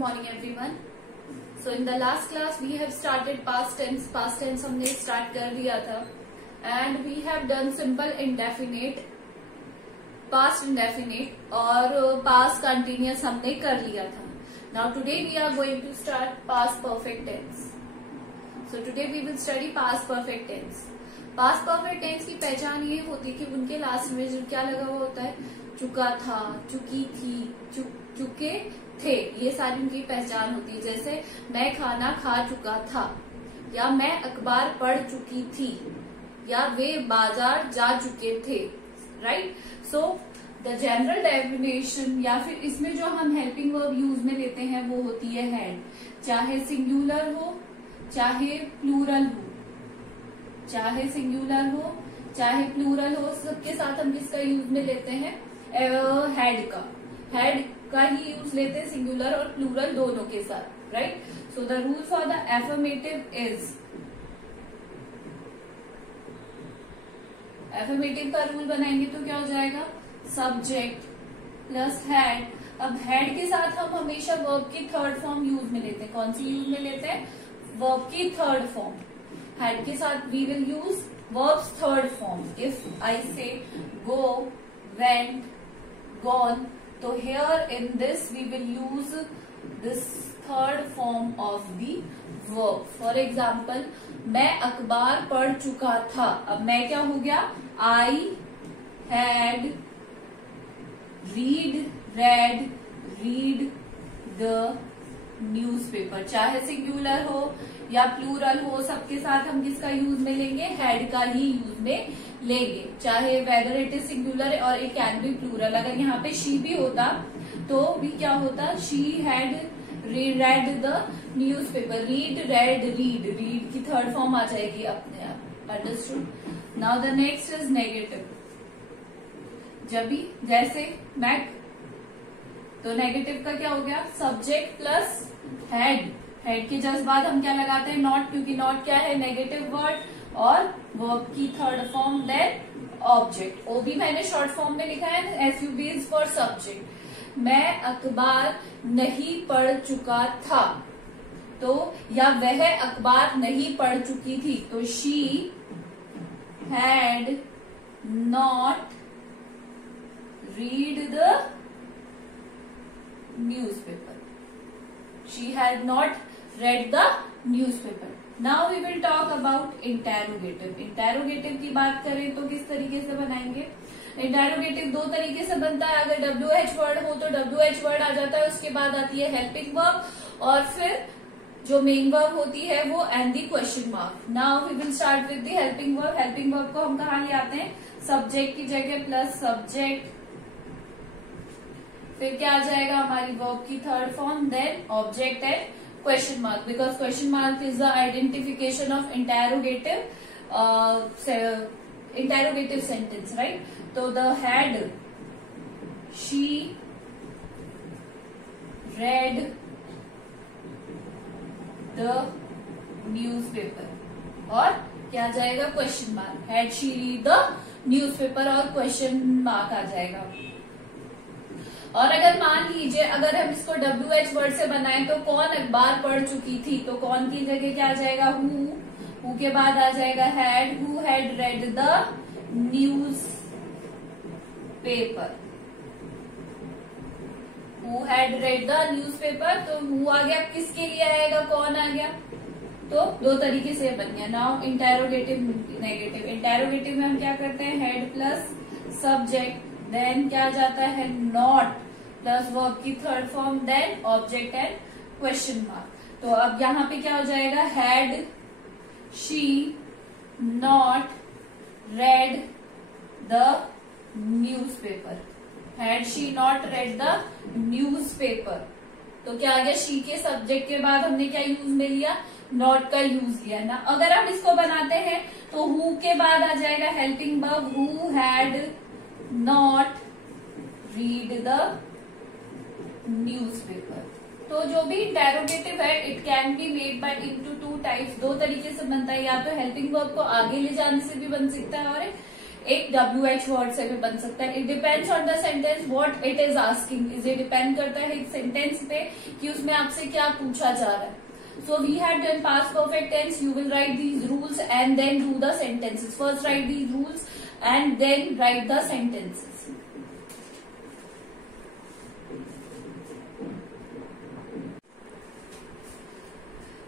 morning everyone. So in the last class we have started past tense. Past tense हमने start कर दिया था and we have done simple indefinite, past indefinite और past continuous हमने कर लिया था. Now today we are going to start past perfect tense. So today we will study past perfect tense. Past perfect tense की पहचान ये होती है कि उनके लास्ट में जो क्या लगा हुआ होता है, चुका था, चुकी थी, चुके थे, ये सारी उनकी पहचान होती है. जैसे मैं खाना खा चुका था, या मैं अखबार पढ़ चुकी थी, या वे बाजार जा चुके थे. Right. So the general definition या फिर इसमें जो हम हेल्पिंग वर्ब यूज में लेते हैं वो होती है हैड. चाहे सिंगुलर हो चाहे प्लूरल हो, चाहे सिंगुलर हो चाहे प्लूरल हो, सबके साथ हम किसका यूज में लेते हैं, हैड का. हैड का ही यूज लेते हैं सिंगुलर और प्लूरल दोनों के साथ. Right. So the rule for the affirmative is, affirmative का रूल बनाएंगे तो क्या हो जाएगा, सब्जेक्ट प्लस हैड. अब हैड के साथ हम हमेशा वर्ब की थर्ड फॉर्म यूज में लेते हैं. कौन सी यूज में लेते हैं, वर्ब की थर्ड फॉर्म. हैड के साथ we will use verbs third form. If I say go, went, gone, तो here in this we will use this third form of the verb. For example, मैं अखबार पढ़ चुका था. अब मैं क्या हो गया, I had read the newspaper. चाहे सिंगुलर हो या प्लूरल हो, सबके साथ हम किसका यूज में लेंगे, हैड का ही यूज में लेंगे. चाहे वेदर इट इज सिंगुलर और इट कैन बी प्लूरल. अगर यहाँ पे शी भी होता तो भी क्या होता, she had read the newspaper. Read की थर्ड फॉर्म आ जाएगी अपने आप. Understood. Now the next is negative. जब भी जैसे मैक, तो नेगेटिव का क्या हो गया, सब्जेक्ट प्लस हैड. हेड के जस्ट बाद हम क्या लगाते हैं, नॉट, क्योंकि नॉट क्या है, नेगेटिव वर्ड, और वर्ब की थर्ड फॉर्म देन ऑब्जेक्ट. ओ भी मैंने शॉर्ट फॉर्म में लिखा है, एसयूबी इज फॉर सब्जेक्ट. मैं अखबार नहीं पढ़ चुका था, तो या वह अखबार नहीं पढ़ चुकी थी, तो she had not read the newspaper. She had not read the newspaper. Now we will talk about interrogative. Interrogative की बात करें तो किस तरीके से बनाएंगे. Interrogative दो तरीके से बनता है. अगर WH वर्ड हो तो WH वर्ड आ जाता है, उसके बाद आती है हेल्पिंग वर्ब, और फिर जो मेन वर्ब होती है वो and the question mark. Now we will start with the helping verb. Helping verb को हम कहाँ ले आते हैं, सब्जेक्ट की जगह प्लस सब्जेक्ट, फिर क्या आ जाएगा हमारी वर्ब की third form, then object and question mark. Because question mark is the identification of interrogative sentence. Right. तो the had she read the newspaper, और क्या आ जाएगा, question mark. Had she read the newspaper और question mark आ जाएगा. और अगर मान लीजिए अगर हम इसको WH वर्ड से बनाएं तो कौन अखबार पढ़ चुकी थी, तो कौन की जगह क्या आ जाएगा, हु के बाद आ जाएगा had. Who had read the news paper. Who had read the news paper, तो हु आ गया. किसके लिए आएगा, कौन आ गया, तो दो तरीके से बन गया. Now interrogative negative. इंटेरोगेटिव में हम क्या करते हैं, हेड प्लस सब्जेक्ट, देन क्या आ जाता है, नॉट प्लस वर्ब की third form, then object and question mark. तो अब यहाँ पे क्या हो जाएगा, had she not read the newspaper. Had she not read the newspaper, तो क्या आ गया, शी के सब्जेक्ट के बाद हमने क्या यूज में लिया, नॉट का यूज लिया ना. अगर हम इसको बनाते हैं तो हु के बाद आ जाएगा helping verb, who had not read the newspaper. तो जो भी इंटेरोगेटिव है it can be made by into two types. दो तरीके से बनता है, या तो हेल्पिंग वर्ब को आगे ले जाने से भी बन सकता है और एक WH वर्ड से भी बन सकता है। It depends on the sentence what it is asking. ये डिपेंड करता है सेंटेंस पे कि उसमें आपसे क्या पूछा जा रहा है। So we have done past perfect tense. You will write these rules and then do the sentences. First write these rules and then write the sentences.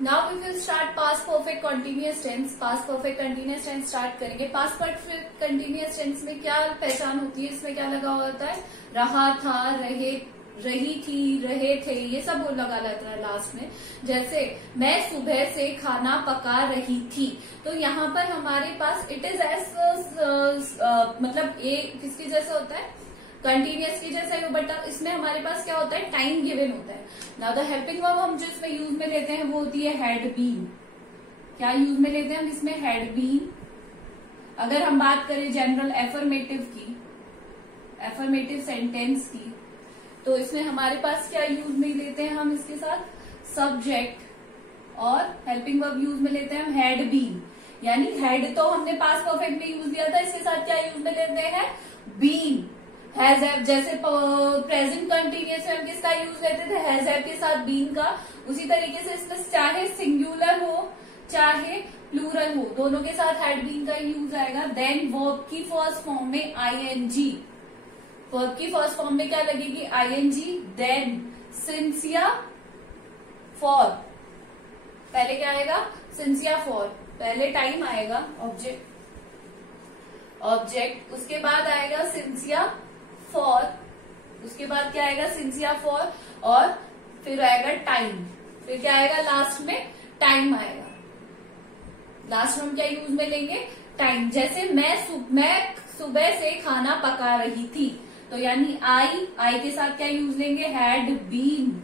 Now we will start past perfect continuous tense. Past perfect continuous tense start करेंगे। past perfect continuous tense में क्या पहचान होती है, इसमें क्या लगा होता है, रहा था, रही थी, रहे थे, ये सब लगा रहता है लास्ट में। जैसे मैं सुबह से खाना पका रही थी, तो यहाँ पर हमारे पास इट इज एज मतलब ए किसकी जैसे होता है, कंटिन्यूअस की जैसे, बट इसमें हमारे पास क्या होता है, टाइम गिवन होता है। नाउ द हेल्पिंग वर्ब हम जो इसमें यूज में लेते हैं वो होती है हैड बीन। क्या यूज में लेते हैं हम इसमें, हैड बीन। अगर हम बात करें जनरल एफर्मेटिव की, एफर्मेटिव सेंटेंस की, तो इसमें हमारे पास क्या यूज में लेते हैं हम इसके साथ, सब्जेक्ट, और हेल्पिंग वर्ब यूज में लेते हैं हम हैड बीन। यानी हैड तो हमने पास्ट परफेक्ट में यूज लिया था, इसके साथ क्या यूज में लेते हैं, बीन। हैज हैव, जैसे प्रेजेंट कंटिन्यूअस में हम किसका यूज लेते थे, हैज हैव के साथ बीन का। उसी तरीके से इसमें चाहे सिंगुलर हो चाहे प्लूरल हो, दोनों के साथ हैड बीन का यूज आएगा। देन वर्ब की फर्स्ट फॉर्म में आईएनजी, वर्ब की फर्स्ट फॉर्म में क्या लगेगी, आईएनजी। देन सिंस या फॉर, पहले क्या आएगा, सिंस या फॉर, पहले टाइम आएगा, ऑब्जेक्ट, उसके बाद आएगा सिंस या फॉर, उसके बाद क्या आएगा, सिंस या फॉर, और फिर आएगा टाइम, फिर क्या आएगा, लास्ट में टाइम आएगा। लास्ट में हम क्या यूज में लेंगे, टाइम। जैसे मैं सुबह से खाना पका रही थी, तो यानी आई के साथ क्या यूज लेंगे, हैड बीन।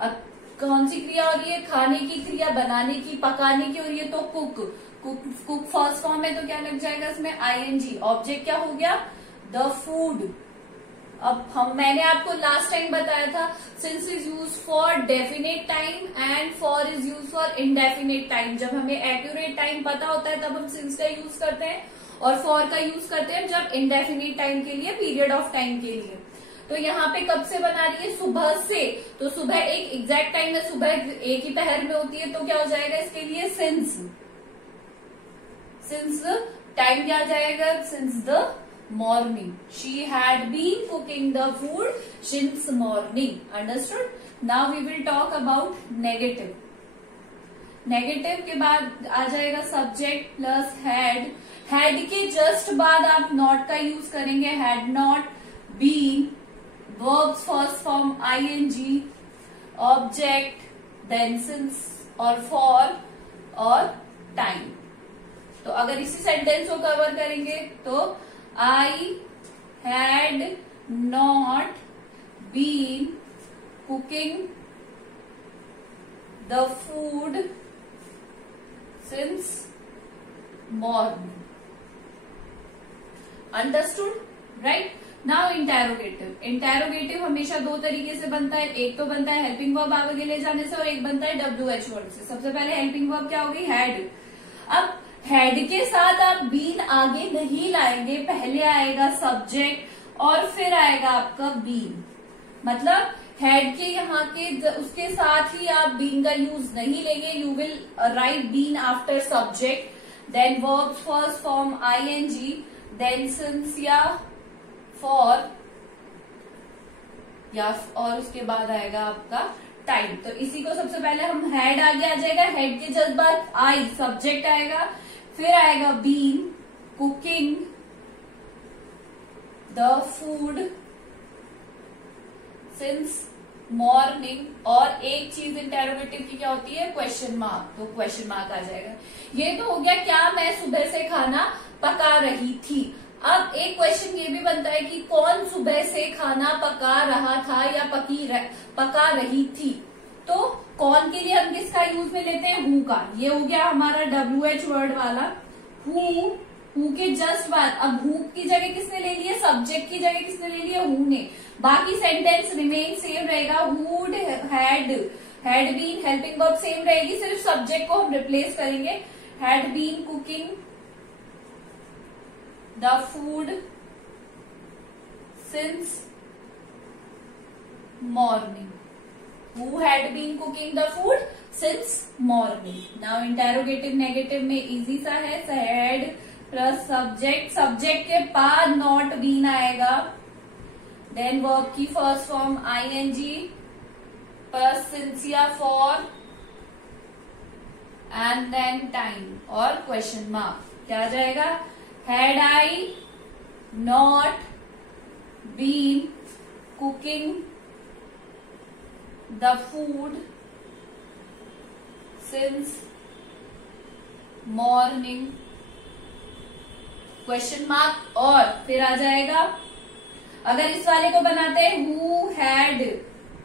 अब कौन सी क्रिया हो रही है, खाने की क्रिया, बनाने की, पकाने की हो रही है, तो कुक फर्स्ट फॉर्म में, तो क्या लग जाएगा इसमें, आईएनजी। ऑब्जेक्ट क्या हो गया, द फूड। अब मैंने आपको लास्ट टाइम बताया था, since is use for definite time and for is use for indefinite time. जब हमें एक्यूरेट टाइम पता होता है तब हम सिंस का यूज करते हैं, और फॉर का यूज करते हैं जब इनडेफिनिट टाइम के लिए, पीरियड ऑफ टाइम के लिए। तो यहाँ पे कब से बना रही है, सुबह से, तो सुबह एक एग्जैक्ट टाइम है, सुबह एक ही पहर में होती है, तो क्या हो जाएगा इसके लिए, सिंस टाइम क्या आ जाएगा, since the morning. She had been cooking the food since morning. Understood. Now we will talk about negative. Negative के बाद आ जाएगा सब्जेक्ट प्लस हैड। हैड के जस्ट बाद आप नॉट का यूज करेंगे, had not been, verbs first form ING, object, then since और फॉर और टाइम। तो अगर इसी सेंटेंस को कवर करेंगे तो I had not been cooking the food since morning. Understood, right. Now interrogative. Interrogative हमेशा दो तरीके से बनता है, एक तो बनता है हेल्पिंग वर्ब आगे ले जाने से, और एक बनता है WH वर्ड से। सबसे पहले हेल्पिंग वर्ब क्या होगी, हैड। अब हैड के साथ आप बीन आगे नहीं लाएंगे, पहले आएगा सब्जेक्ट और फिर आएगा आपका बीन। मतलब हैड के यहाँ के उसके साथ ही आप बीन का यूज नहीं लेंगे, you will write been after subject, then verb first form ING, then since या फॉर, या और उसके बाद आएगा आपका टाइम। तो इसी को सबसे पहले हम हैड आगे आ जाएगा, हेड के जस्ट बाद आई सब्जेक्ट आएगा, फिर आएगा been cooking the food since morning, और एक चीज इंटेरोगेटिव की क्या होती है, क्वेश्चन मार्क, तो क्वेश्चन मार्क आ जाएगा। ये तो हो गया क्या मैं सुबह से खाना पका रही थी। अब एक क्वेश्चन ये भी बनता है कि कौन सुबह से खाना पका रहा था या पका रही थी। तो कौन के लिए हम किसका यूज में लेते हैं, हु का। ये हो गया हमारा WH वर्ड वाला हु के जस्ट बाद। अब हु की जगह किसने ले लिया, सब्जेक्ट की जगह किसने ले लिया, हु ने। बाकी सेंटेंस रिमेन सेम रहेगा, would, had been, helping verb same रहेगी, सिर्फ सब्जेक्ट को हम रिप्लेस करेंगे। Had been cooking the food since morning. Who had been cooking the food since morning? Now interrogative negative में easy सा है, had plus subject, subject के बाद not been आएगा, then verb की first form ing plus since या for, and then time और question mark. क्या आ जाएगा? Had I not been cooking the food since morning, question mark, और फिर आ जाएगा, अगर इस वाले को बनाते हैं हु हैड,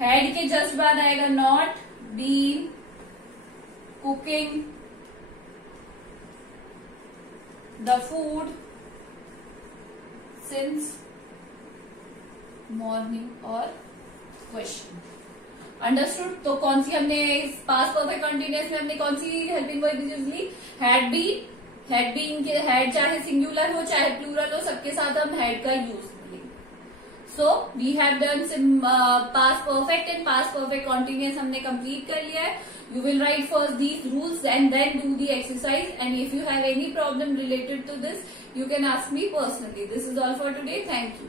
हैड के जस्ट बाद आएगा not been cooking the food since morning और क्वेश्चन. अंडरस्टूड. तो कौन सी हमने पास्ट परफेक्ट कंटिन्यूअस में हमने कौन सी हेल्पिंग वर्ब यूज ली? Had been. हैड बीन के हैड चाहे सिंगुलर हो चाहे प्लूरल हो, सबके साथ हम हैड का यूज करेंगे. So we have done past perfect and past perfect continuous हमने कंप्लीट कर लिया है. You will write first these rules and then do the exercise, and if you have any problem related to this, you can ask me personally. This is all for today. Thank you.